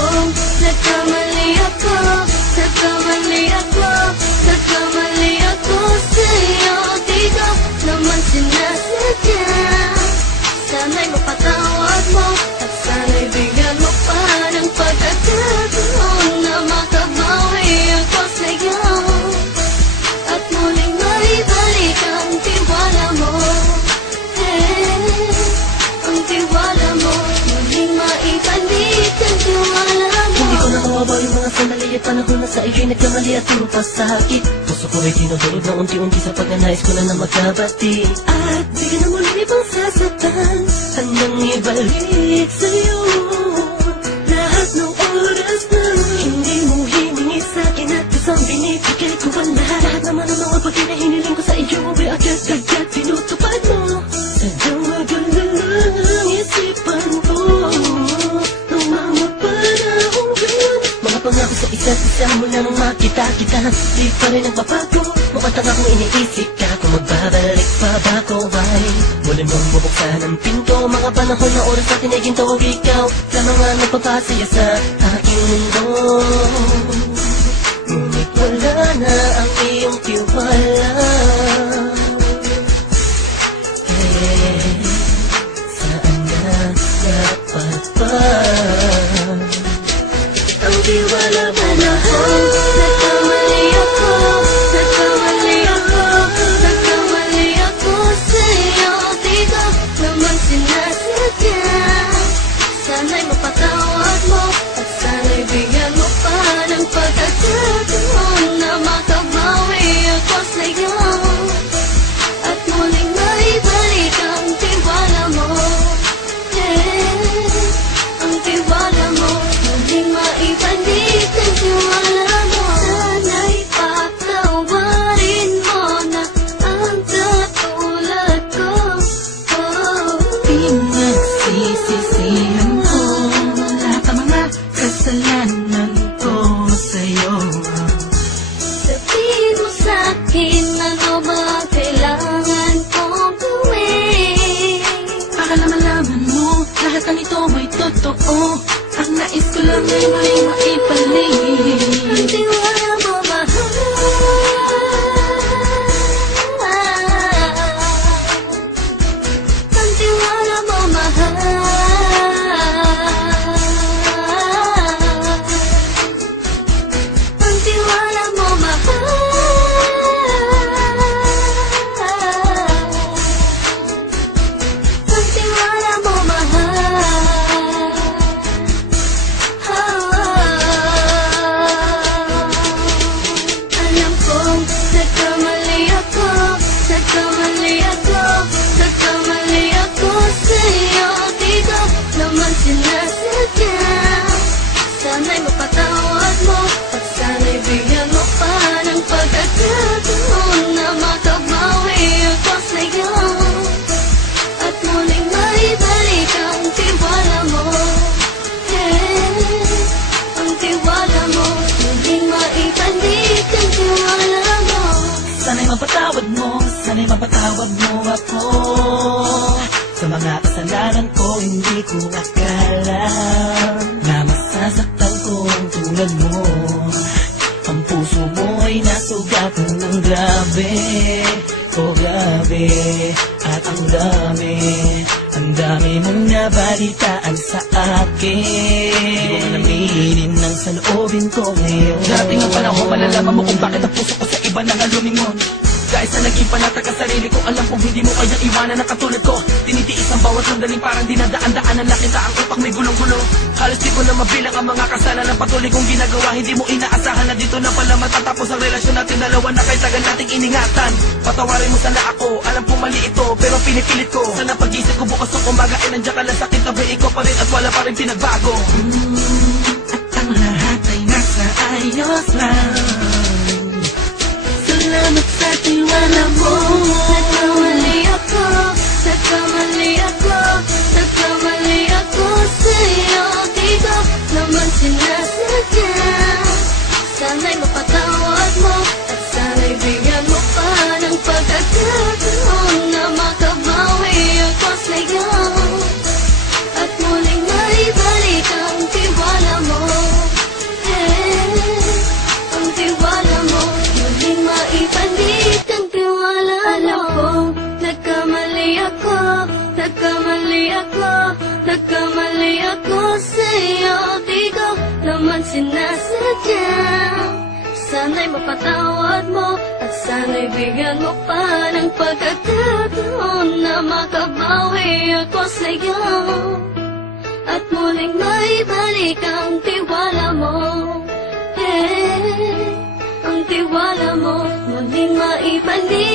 kong nagkamali ako, nagkamali ako, nagkamali ako sa'yo. Di ko naman sinasadya. Sana'y mapatawad mo at sana'y bigyan mo pa ng pagkakataon na makabawi ako sa'yo at muling maibalik ang tiwala mo. Ang tiwala mo, muling maibalik ang tiwala mo. Hindi ko na kawawa yung mga sandali at panahon na sa iyo'y nagkamali at pinupasakit. Puso ko ay tinudulog na unti-unti sa pagnanais ko na magkabati. At di ka na muli ibang sasaktan, handang ibalik sa'yo lahat ng oras na hindi mo hiningi sa'kin at isang binibigay ko ang lahat. Lahat naman ang mga bagay na hiniling ko sa iyo ay agad-agad tinutupad mo. Sadyang magalang ang isipan ko nung mga panahong yun. Mga pangako sa isa't isa mula nung makita kita, di pa rin nagbabago. Mamatang akong iniisip ka kung magbabalik pa ba ko ay muli mong bubuksan ang pinto. Mga panahon na oras natin ay ginto, ikaw lamang ang nagpapasaya sa aking mundo. Ngunit wala na ang iyong tiwala. Saan na dapat ba ang tiwala mo na? Nagkamali ako, nagkamali ako, nagkamali ako sa'yo. Di ko naman sinasadya. Sana'y mapatawad mo at sana'y bigyan mo pa ng pagkakataon na makabawi ako sa'yo at muling maibalik ang tiwala mo. Ang tiwala mo, muling maibalik ang tiwala mo. Sana'y patawarin mo na ang katulad ko. Pinagsisisihan ko lahat ng mga kasalanan ko sa'yo. Sabihin mo sa'kin ano ba kailangan kong gawin Para na malaman mo lahat ng ito ay totoo. Ang nais ko lang ay may maibalik ang tiwala mo, mahal. Ang tiwala mo, mahal. Ang tiwala mo, mahal. Ang tiwala mo, mahal. Alam kong nagkamali ako, nagkamali ako, nagkamali ako sa'yo. Di ko naman sinasadya. Sana'y mapatawad mo at sana'y bigyan mo pa ng pagkakataon na makabawi ako sa'yo at muling maibalik ang tiwala mo. Ang tiwala mo, muling maibalik ang tiwala mo. Sana'y mapatawad mo, sana'y mapatawad mo ako sa mga kasalanan ko. Hindi ko akala na masasaktan ko ang tulad mo. Ang puso mo ay nasugatan ng grabe, oh grabe. At ang dami mong nabalitaan sa akin. Di mo naminin ng saloobin ko ngayon. Darating ang panahon, malalaman mo kung bakit ang puso ko sa iba nang alumingon. Dahil sa naging panatag ka sarili ko, alam kong hindi mo kayang iwanan na katulad ko. Tinitiis ang bawat sandaling parang dinadaan-daanan na kita ang utak may gulong-gulo. Halos di ko na mabilang ang mga kasalanan patuloy kong ginagawa. Hindi mo inaasahan na dito na pala matatapos ang relasyon natin dalawa na kay tagal nating iningatan. Patawarin mo sana ako, alam kong mali ito pero pinipilit ko. Sana pag-isip ko bukas ng umaga ay nandiyan ka lang sa akin, tabi ko pa rin at wala pa rin pinagbago. At ang lahat ay nasa ayos lang. Salamat sa tiwala mo. Nagkamali ako, nagkamali ako, nagkamali ako sa'yo. Di ko naman sinasadya. Sana'y mapatawad mo at sana'y bigyan mo pa ng pagkakataon na makabawi ako sa'yo at muling maibalik ang tiwala mo. sa'yo di ko naman sinasadya. Sana'y mapatawad mo at sana'y bigyan mo pa ng pagkakataon na makabawi ako sa'yo at muling maibalik ang tiwala mo. Ang tiwala mo muling maibalik.